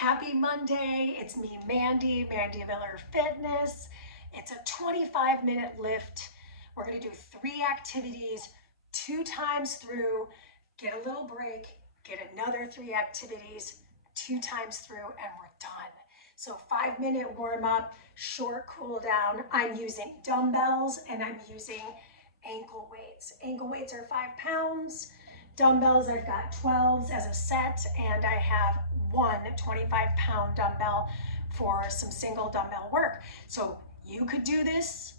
Happy Monday. It's me, Mandee Miller Fitness. It's a 25-minute lift. We're going to do 3 activities 2 times through, get a little break, get another 3 activities 2 times through, and we're done. So 5-minute warm up, short cool down. I'm using dumbbells and I'm using ankle weights. Ankle weights are 5 pounds. Dumbbells, I've got 12s as a set, and I have one 25-pound dumbbell for some single dumbbell work. So you could do this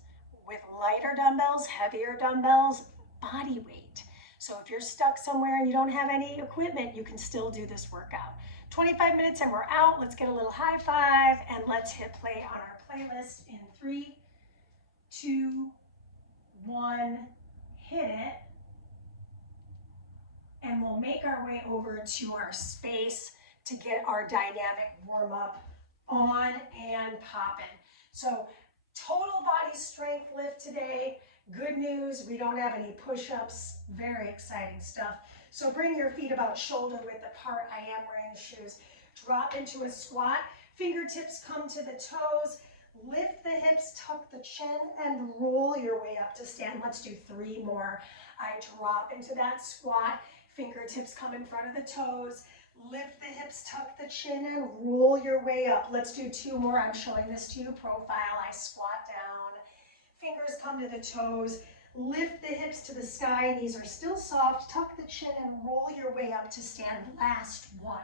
with lighter dumbbells, heavier dumbbells, body weight. So if you're stuck somewhere and you don't have any equipment, you can still do this workout. 25 minutes and we're out. Let's get a little high five and let's hit play on our playlist in 3, 2, 1, hit it. And we'll make our way over to our space to get our dynamic warm up on and popping. So total body strength lift today. Good news, we don't have any push-ups. Very exciting stuff. So bring your feet about shoulder width apart. I am wearing shoes. Drop into a squat. Fingertips come to the toes. Lift the hips, tuck the chin, and roll your way up to stand. Let's do 3 more. I drop into that squat. Fingertips come in front of the toes. Lift the hips, tuck the chin, and roll your way up. Let's do 2 more. I'm showing this to you. Profile. I squat down. Fingers come to the toes. Lift the hips to the sky. Knees are still soft. Tuck the chin and roll your way up to stand. Last one.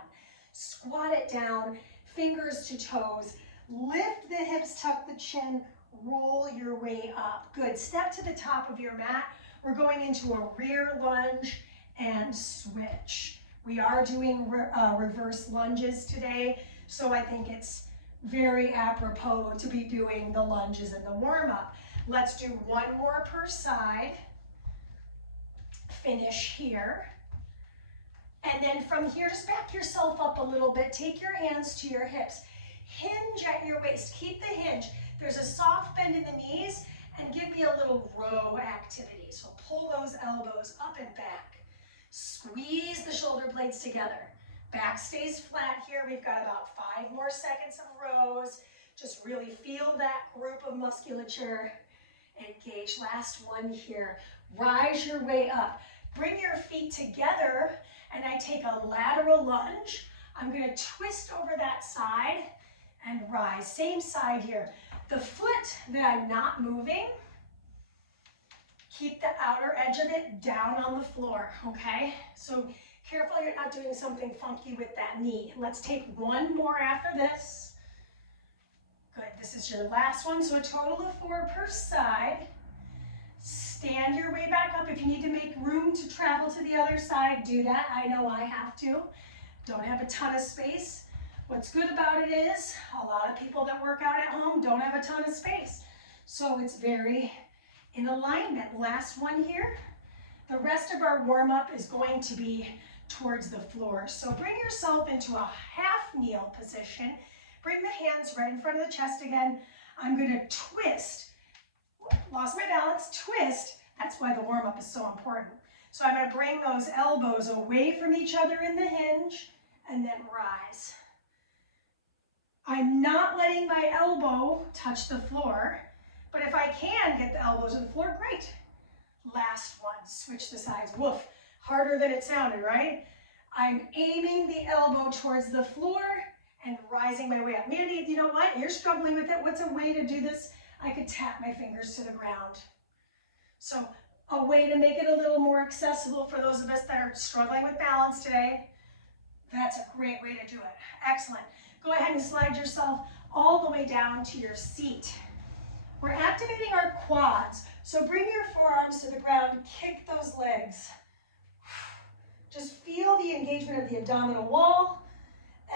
Squat it down. Fingers to toes. Lift the hips, tuck the chin, roll your way up. Good. Step to the top of your mat. We're going into a rear lunge and switch. We are doing reverse lunges today, so I think it's very apropos to be doing the lunges in the warm-up. Let's do 1 more per side. Finish here. And then from here, just back yourself up a little bit. Take your hands to your hips. Hinge at your waist. Keep the hinge. There's a soft bend in the knees, and give me a little row activity. So pull those elbows up and back. Squeeze the shoulder blades together. Back stays flat here. We've got about 5 more seconds of rows. Just really feel that group of musculature. Engage. Last one here. Rise your way up. Bring your feet together, and I take a lateral lunge. I'm going to twist over that side and rise. Same side here. The foot that I'm not moving, keep the outer edge of it down on the floor, okay? So careful you're not doing something funky with that knee. Let's take 1 more after this. Good, this is your last one, so a total of 4 per side. Stand your way back up. If you need to make room to travel to the other side, do that. I know I have to. Don't have a ton of space. What's good about it is a lot of people that work out at home don't have a ton of space. So it's very in alignment. Last one here. The rest of our warm-up is going to be towards the floor. So bring yourself into a half kneel position. Bring the hands right in front of the chest again. I'm going to twist. Lost my balance. Twist. That's why the warm-up is so important. So I'm going to bring those elbows away from each other in the hinge and then rise. I'm not letting my elbow touch the floor, but if I can get the elbows to the floor, great. Last one, switch the sides. Woof, harder than it sounded, right? I'm aiming the elbow towards the floor and rising my way up. Mandee, you know what? You're struggling with it. What's a way to do this? I could tap my fingers to the ground. So a way to make it a little more accessible for those of us that are struggling with balance today. That's a great way to do it. Excellent. Go ahead and slide yourself all the way down to your seat. We're activating our quads. So bring your forearms to the ground, kick those legs. Just feel the engagement of the abdominal wall,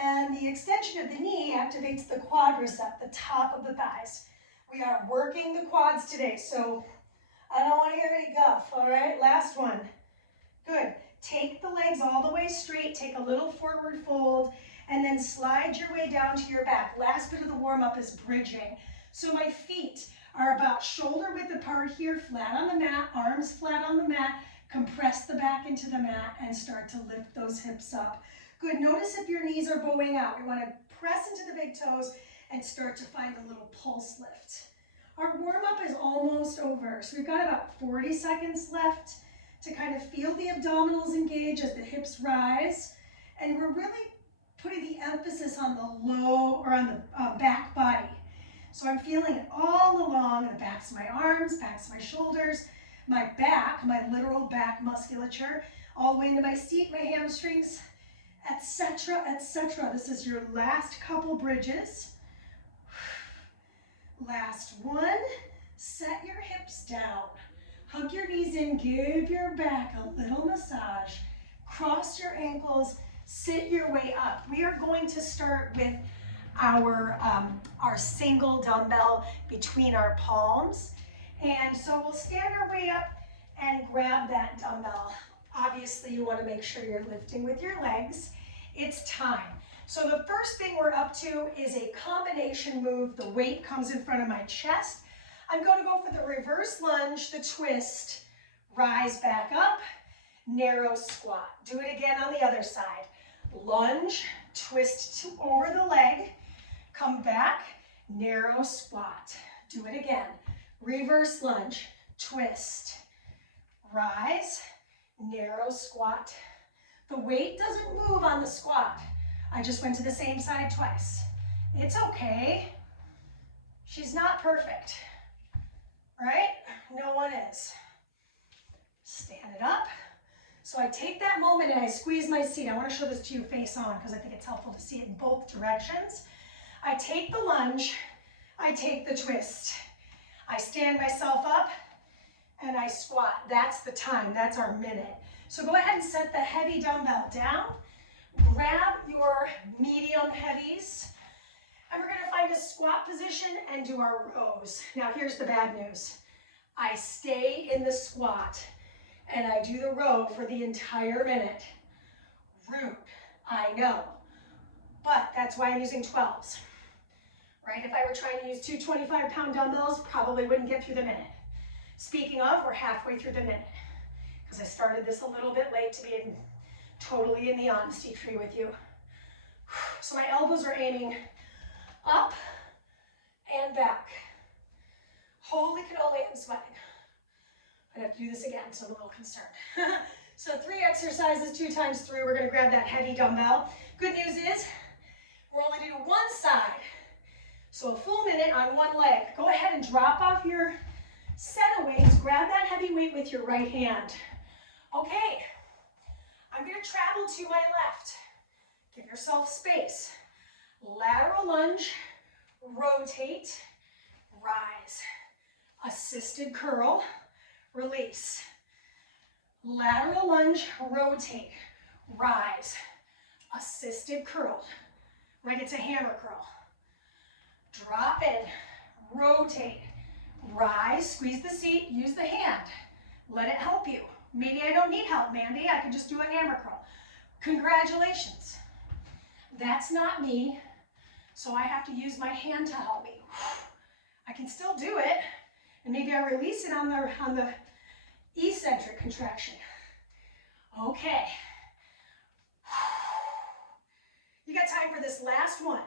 and the extension of the knee activates the quadricep, the top of the thighs. We are working the quads today, so I don't want to hear any guff, all right? Last one. Good. Take the legs all the way straight, take a little forward fold, and then slide your way down to your back. Last bit of the warm-up is bridging. So my feet are about shoulder width apart here, flat on the mat, arms flat on the mat. Compress the back into the mat and start to lift those hips up. Good, notice if your knees are bowing out. We want to press into the big toes and start to find a little pulse lift. Our warm-up is almost over, so we've got about 40 seconds left to kind of feel the abdominals engage as the hips rise, and we're really putting the emphasis on the low, or on the back body. So I'm feeling it all along the backs of my arms, backs of my shoulders, my back, my literal back musculature, all the way into my seat, my hamstrings, etc., etc. This is your last couple bridges. Last one. Set your hips down. Hug your knees in, give your back a little massage. Cross your ankles, sit your way up. We are going to start with our single dumbbell between our palms. And so we'll stand our way up and grab that dumbbell. Obviously, you want to make sure you're lifting with your legs. It's time. So the first thing we're up to is a combination move. The weight comes in front of my chest. I'm going to go for the reverse lunge, the twist, rise back up, narrow squat. Do it again on the other side. Lunge, twist over the leg, come back, narrow squat. Do it again. Reverse lunge, twist, rise, narrow squat. The weight doesn't move on the squat. I just went to the same side twice. It's okay. She's not perfect, right? No one is. Stand it up. So I take that moment and I squeeze my seat. I want to show this to you face on because I think it's helpful to see it in both directions. I take the lunge, I take the twist. I stand myself up and I squat. That's the time, that's our minute. So go ahead and set the heavy dumbbell down. Grab your medium heavies. And we're going to find a squat position and do our rows. Now here's the bad news. I stay in the squat and I do the row for the entire minute. Rude, I know. But that's why I'm using 12s. Right? If I were trying to use two 25-pound dumbbells, probably wouldn't get through the minute. Speaking of, we're halfway through the minute. Because I started this a little bit late to be totally in the honesty tree with you. So my elbows are aiming up and back. Holy cannoli, I'm sweating. I'd have to do this again, so I'm a little concerned. So 3 exercises, 2 times 3. We're gonna grab that heavy dumbbell. Good news is, we're only doing one side. So a full minute on one leg. Go ahead and drop off your set of weights. Grab that heavy weight with your right hand. Okay, I'm gonna travel to my left. Give yourself space. Lateral lunge, rotate, rise. Assisted curl, release. Lateral lunge, rotate, rise. Assisted curl. Right, it's a hammer curl. Drop in, rotate, rise, squeeze the seat, use the hand. Let it help you. Maybe I don't need help, Mandy. I can just do a hammer curl. Congratulations. That's not me, so I have to use my hand to help me. I can still do it, and maybe I release it on the eccentric contraction. Okay. You got time for this last one.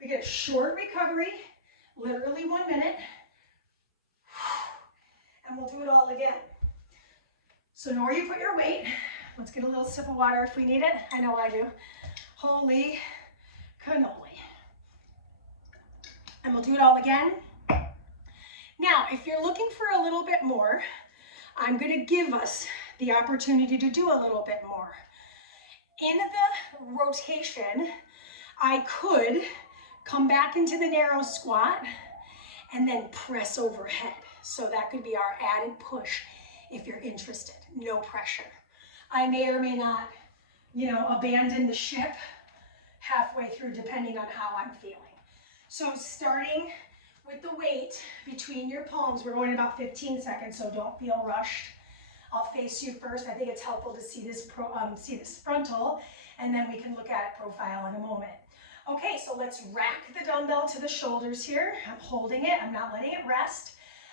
We get a short recovery, literally 1 minute, and we'll do it all again. So know where you put your weight. Let's get a little sip of water if we need it. I know I do. Holy cannoli. And we'll do it all again. Now, if you're looking for a little bit more, I'm going to give us the opportunity to do a little bit more. In the rotation, I could come back into the narrow squat and then press overhead. So that could be our added push if you're interested. No pressure. I may or may not, abandon the ship halfway through depending on how I'm feeling. So starting with the weight between your palms, we're going about 15 seconds, so don't feel rushed. I'll face you first. I think it's helpful to see this frontal, and then we can look at it profile in a moment. Okay, so let's rack the dumbbell to the shoulders here. I'm holding it. I'm not letting it rest.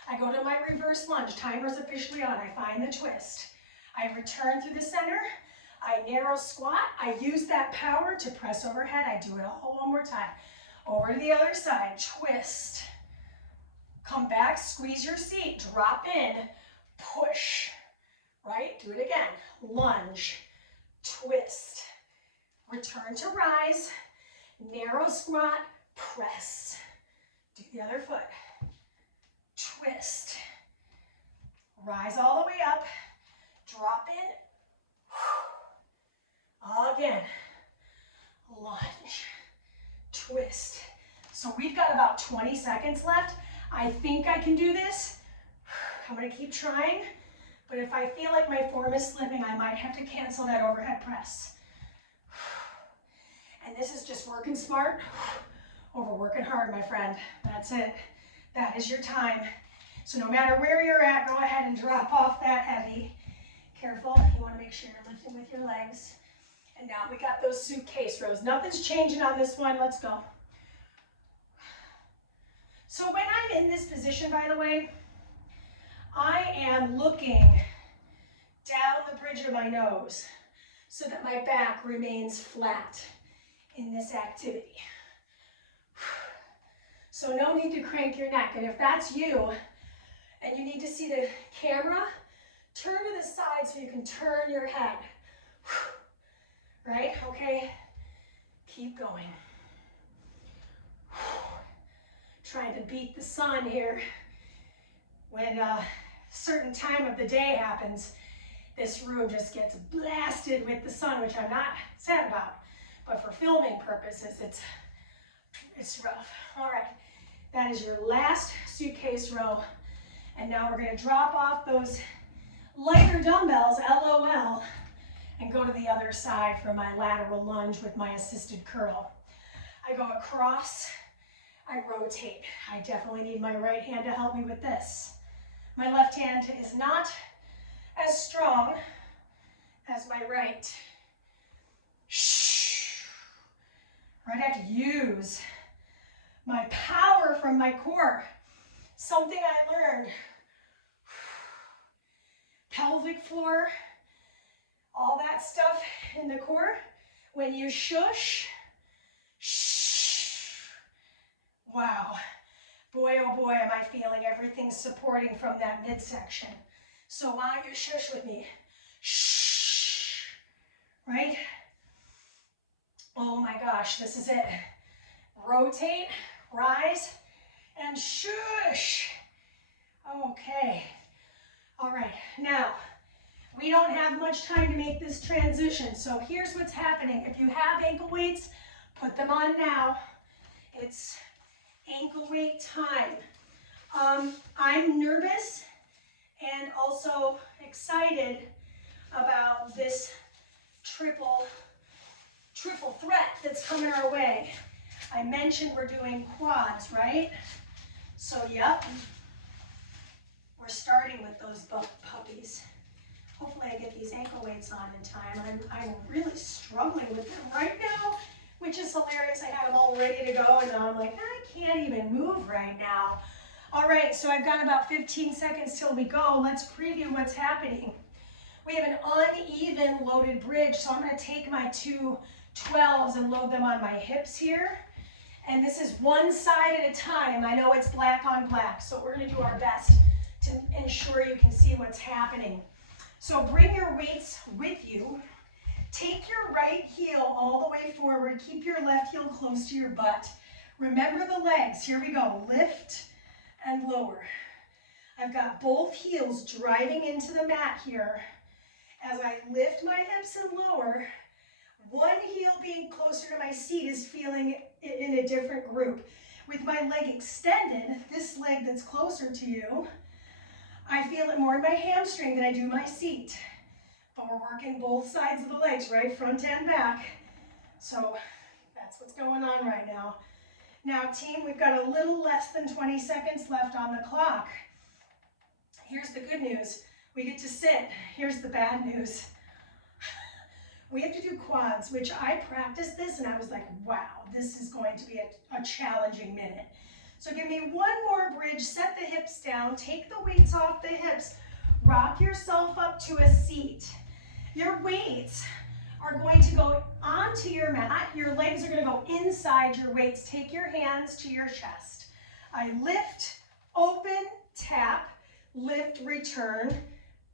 I go to my reverse lunge. Timer's officially on. I find the twist. I return through the center. I narrow squat. I use that power to press overhead. I do it all one more time. Over to the other side, twist. Come back, squeeze your seat, drop in, push, right? Do it again. Lunge, twist, return to rise, narrow squat, press. Do the other foot, twist, rise all the way up, drop in, again, lunge, twist. So we've got about 20 seconds left. I think I can do this. I'm gonna keep trying, but if I feel like my form is slipping, I might have to cancel that overhead press. And this is just working smart over working hard, my friend. That's it. That is your time. So no matter where you're at, go ahead and drop off that heavy. Careful, you wanna make sure you're lifting with your legs. And now we got those suitcase rows. Nothing's changing on this one, let's go. So when I'm in this position, by the way, I am looking down the bridge of my nose so that my back remains flat in this activity. So no need to crank your neck. And if that's you, and you need to see the camera, turn to the side so you can turn your head. Right? Okay? Keep going. Trying to beat the sun here. When a certain time of the day happens, this room just gets blasted with the sun, which I'm not sad about. But for filming purposes, it's rough. All right, that is your last suitcase row. And now we're gonna drop off those lighter dumbbells, LOL, and go to the other side for my lateral lunge with my assisted curl. I go across, I rotate. I definitely need my right hand to help me with this. My left hand is not as strong as my right. Right, I have to use my power from my core. Something I learned. Pelvic floor, all that stuff in the core. When you shush, wow. Boy, oh boy, am I feeling everything supporting from that midsection. So why don't you shush with me? Shh, right? Oh my gosh, this is it. Rotate, rise, and shush. Okay. All right, now, we don't have much time to make this transition, so here's what's happening. If you have ankle weights, put them on now. It's ankle weight time. I'm nervous and also excited about this triple threat that's coming our way. I mentioned we're doing quads, right? So, yep, we're starting with those puppies. Hopefully I get these ankle weights on in time. I'm really struggling with them right now, which is hilarious. I had them all ready to go, and now I'm like, I can't even move right now. All right, so I've got about 15 seconds till we go. Let's preview what's happening. We have an uneven loaded bridge, so I'm gonna take my two 12s and load them on my hips here. And this is one side at a time. I know it's black on black, so we're gonna do our best to ensure you can see what's happening. So bring your weights with you. Take your right heel all the way forward. Keep your left heel close to your butt. Remember the legs. Here we go. Lift and lower. I've got both heels driving into the mat here. As I lift my hips and lower, one heel being closer to my seat is feeling it in a different group. With my leg extended, this leg that's closer to you, I feel it more in my hamstring than I do my seat. But we're working both sides of the legs, right? Front and back. So that's what's going on right now. Now, team, we've got a little less than 20 seconds left on the clock. Here's the good news. We get to sit. Here's the bad news. We have to do quads, which I practiced this and I was like, wow, this is going to be a challenging minute. So give me one more bridge, set the hips down, take the weights off the hips, rock yourself up to a seat. Your weights are going to go onto your mat. Your legs are going to go inside your weights. Take your hands to your chest. I lift, open, tap, lift, return,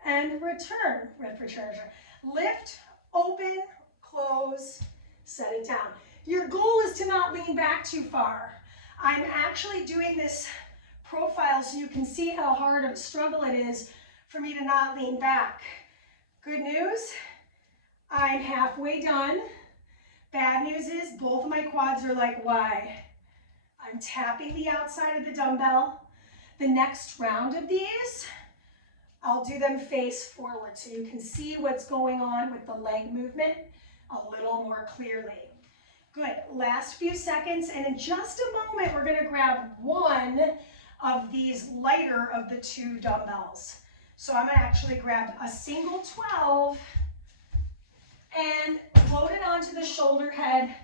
and return. Lift, return, return. Lift, open, close, set it down. Your goal is to not lean back too far. I'm actually doing this profile so you can see how hard of a struggle it is for me to not lean back. Good news, I'm halfway done. Bad news is both of my quads are like, why? I'm tapping the outside of the dumbbell. The next round of these, I'll do them face forward so you can see what's going on with the leg movement a little more clearly. Good, last few seconds, and in just a moment, we're gonna grab one of these lighter of the two dumbbells. So I'm gonna actually grab a single 12 and load it onto the shoulder head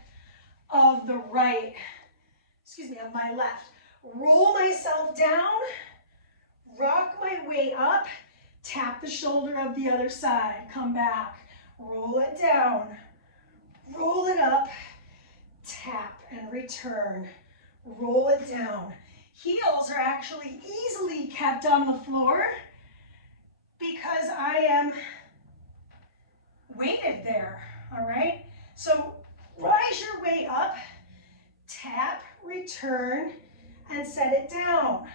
of the right, of my left. Roll myself down, rock my weight up, tap the shoulder of the other side, come back, roll it down, roll it up, tap and return, roll it down. Heels are actually easily kept on the floor because I am weighted there, all right? So rise your weight up, tap, return, and set it down.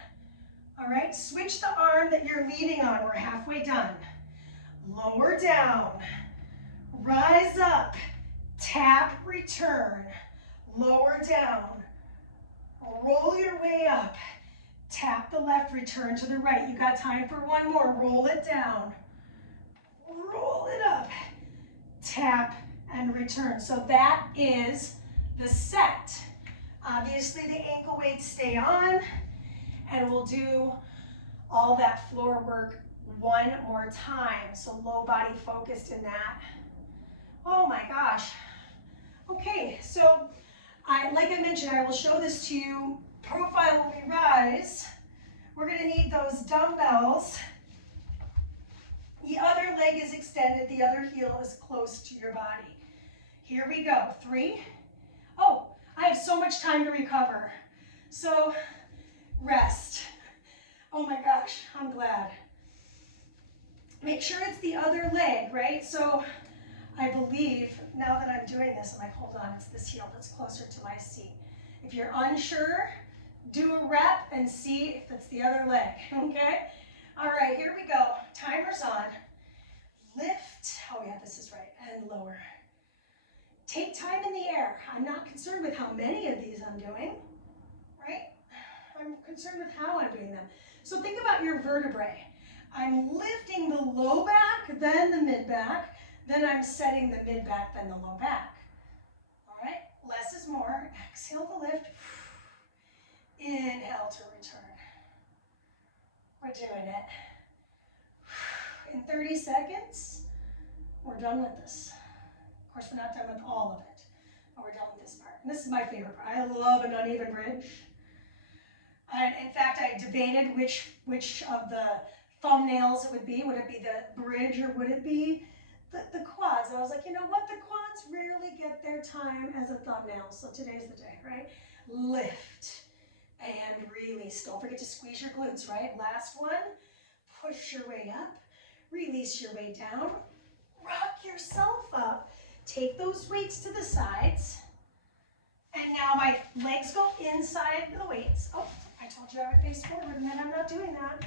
All right, switch the arm that you're leading on. We're halfway done. Lower down, rise up, tap, return, lower down, roll your way up, tap the left, return to the right. You got time for one more. Roll it down, roll it up, tap, and return. So that is the set. Obviously, the ankle weights stay on, and we'll do all that floor work one more time. So low body focused in that. Oh my gosh. Okay, so like I mentioned, I will show this to you. Profile when we rise. We're gonna need those dumbbells. The other leg is extended, the other heel is close to your body. Here we go, 3. Oh, I have so much time to recover. So, rest. Oh my gosh, I'm glad. Make sure it's the other leg, right? So, I believe, now that I'm doing this, I'm like, hold on, it's this heel that's closer to my seat. If you're unsure, do a rep and see if it's the other leg, okay? All right, here we go. Timer's on. Lift, oh yeah, this is right, and lower. Take time in the air. I'm not concerned with how many of these I'm doing, right? I'm concerned with how I'm doing them. So think about your vertebrae. I'm lifting the low back, then the mid back, then I'm setting the mid back, then the low back. All right, less is more. Exhale to lift. Inhale to return. We're doing it. In 30 seconds, we're done with this. Of course, we're not done with all of it, but we're done with this part. And this is my favorite part. I love an uneven bridge. And in fact, I debated which of the thumbnails it would be. Would it be the bridge or would it be the quads? And I was like, you know what? The quads rarely get their time as a thumbnail. So today's the day, right? Lift and release. Don't forget to squeeze your glutes, right? Last one. Push your way up. Release your way down. Rock yourself up. Take those weights to the sides. And now my legs go inside the weights. Oh, I told you I would face forward, and then I'm not doing that.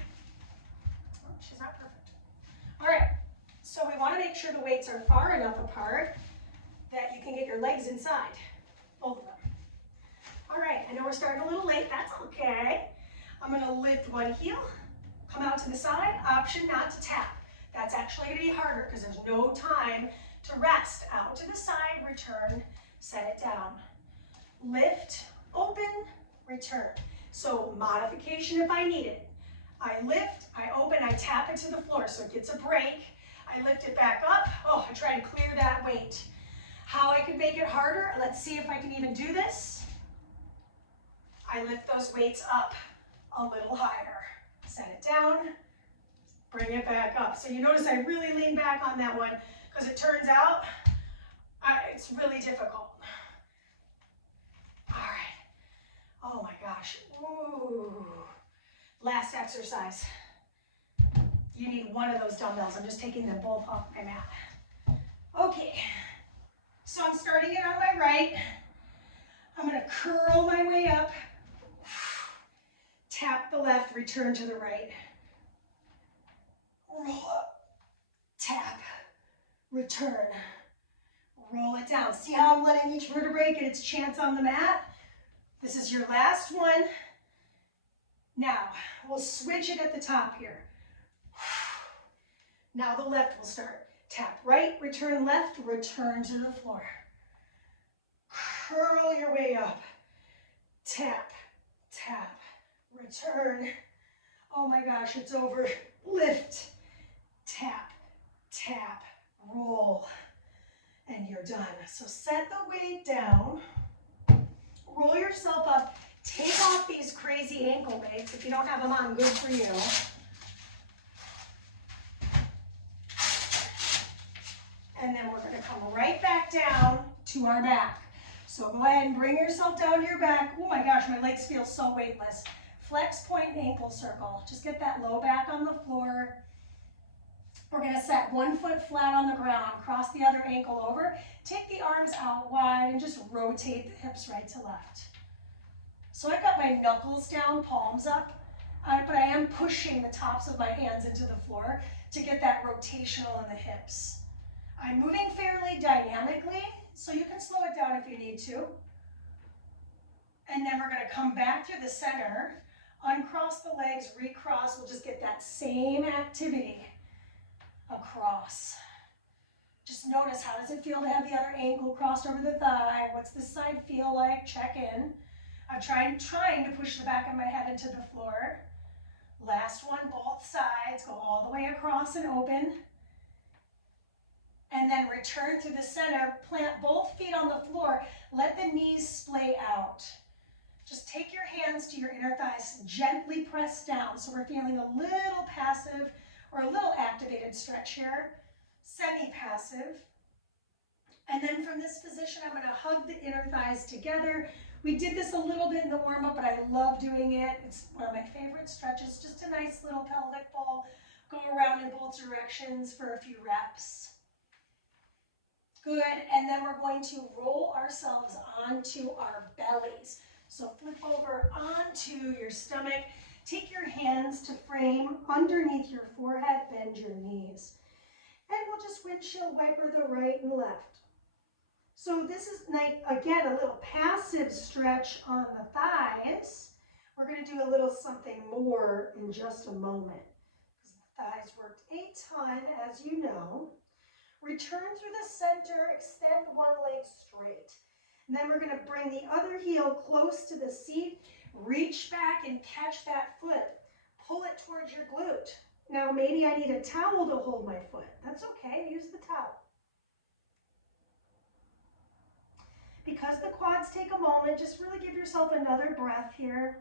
Oh, she's not perfect. All right, so we want to make sure the weights are far enough apart that you can get your legs inside, both of them. All right, I know we're starting a little late. That's okay. I'm going to lift one heel, come out to the side. Option not to tap. That's actually going to be harder because there's no time to rest. Out to the side, return, set it down. Lift, open, return. So modification if I need it. I lift, I open, I tap it to the floor so it gets a break. I lift it back up. Oh, I try to clear that weight. How I can make it harder, let's see if I can even do this. I lift those weights up a little higher. Set it down, bring it back up. So you notice I really lean back on that one because it turns out It's really difficult. All right. Oh my gosh. Ooh. Last exercise. You need one of those dumbbells. I'm just taking them both off my mat. Okay. So I'm starting it on my right. I'm going to curl my way up. Tap the left, return to the right. Roll up. Tap. Return. Roll it down. See how I'm letting each vertebrae get its chance on the mat? This is your last one. Now, we'll switch it at the top here. Now the left will start. Tap right, return left, return to the floor. Curl your way up. Tap, tap, return. Oh my gosh, it's over. Lift, tap, tap, roll, and you're done. So set the weight down. Roll yourself up. Take off these crazy ankle weights. If you don't have them on, good for you. And then we're going to come right back down to our back. So go ahead and bring yourself down to your back. Oh my gosh, my legs feel so weightless. Flex point and ankle circle. Just get that low back on the floor. We're going to set one foot flat on the ground. Cross the other ankle over. Take the arms out wide and just rotate the hips right to left. So I've got my knuckles down, palms up, but I am pushing the tops of my hands into the floor to get that rotational in the hips. I'm moving fairly dynamically, so you can slow it down if you need to. And then we're going to come back through the center, uncross the legs, recross. We'll just get that same activity across. Just notice, how does it feel to have the other ankle crossed over the thigh? What's this side feel like? Check in. I'm trying to push the back of my head into the floor. Last one, both sides. Go all the way across and open. And then return through the center. Plant both feet on the floor. Let the knees splay out. Just take your hands to your inner thighs. Gently press down. So we're feeling a little passive or a little activated stretch here. Semi-passive. And then from this position, I'm going to hug the inner thighs together. We did this a little bit in the warm-up, but I love doing it. It's one of my favorite stretches. Just a nice little pelvic ball. Go around in both directions for a few reps. Good, and then we're going to roll ourselves onto our bellies. So flip over onto your stomach. Take your hands to frame underneath your forehead, bend your knees. And we'll just windshield wiper the right and left. So this is, again, a little passive stretch on the thighs. We're going to do a little something more in just a moment, because the thighs worked a ton, as you know. Return through the center, extend one leg straight. And then we're going to bring the other heel close to the seat, reach back and catch that foot. Pull it towards your glute. Now maybe I need a towel to hold my foot. That's okay, use the towel. Because the quads take a moment, just really give yourself another breath here.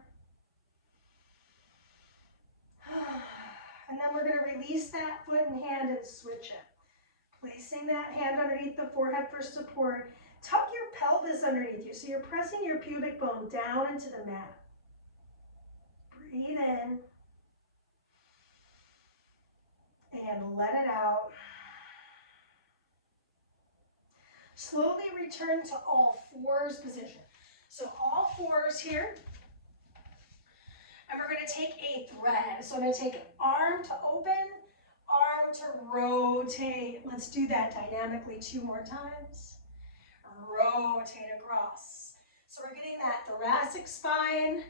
And then we're going to release that foot and hand and switch it. Placing that hand underneath the forehead for support. Tuck your pelvis underneath you, so you're pressing your pubic bone down into the mat. Breathe in. And let it out. Slowly return to all fours position. So all fours here. And we're going to take a thread. So I'm going to take arm to open, arm to rotate. Let's do that dynamically 2 more times. Rotate across. So we're getting that thoracic spine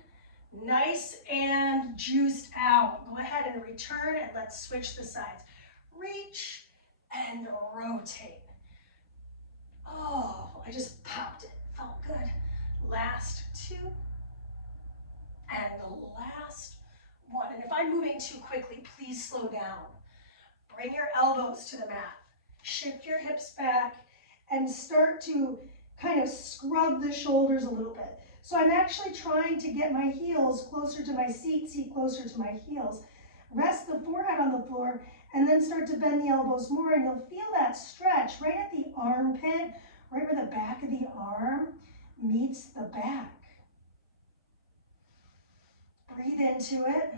nice and juiced out. Go ahead and return, and let's switch the sides. Reach and rotate. Oh, I just popped it. Felt good. Last 2. And the last 1. And if I'm moving too quickly, please slow down. Bring your elbows to the mat. Shift your hips back and start to kind of scrub the shoulders a little bit. So I'm actually trying to get my heels closer to my seat closer to my heels. Rest the forehead on the floor and then start to bend the elbows more, and you'll feel that stretch right at the armpit right where the back of the arm meets the back. Breathe into it.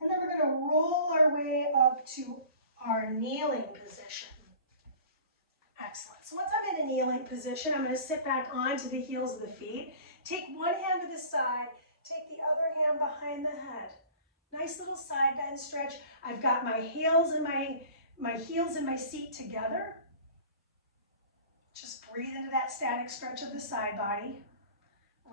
And then we're going to roll our way up to our kneeling position. Excellent. So once I'm in a kneeling position, I'm going to sit back onto the heels of the feet. Take one hand to the side. Take the other hand behind the head. Nice little side bend stretch. I've got my heels and my seat together. Just breathe into that static stretch of the side body.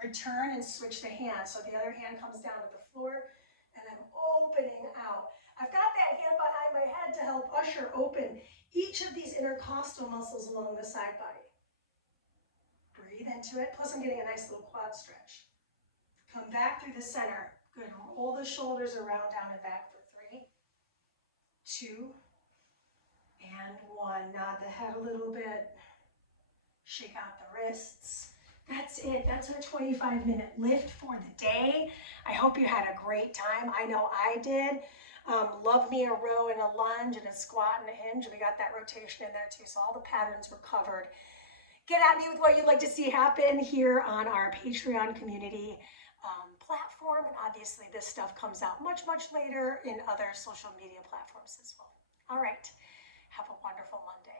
Return and switch the hands. So the other hand comes down to the floor and I'm opening out. I've got that hand behind my head to help usher open each of these intercostal muscles along the side body. Breathe into it. Plus I'm getting a nice little quad stretch. Come back through the center. Good. Roll the shoulders around, down and back for 3, 2, and 1. Nod the head a little bit. Shake out the wrists. That's it. That's our 25-minute lift for the day. I hope you had a great time. I know I did. Love me a row and a lunge and a squat and a hinge. We got that rotation in there too, so all the patterns were covered. Get at me with what you'd like to see happen here on our Patreon community platform. And obviously this stuff comes out much, much later in other social media platforms as well. All right. Have a wonderful Monday.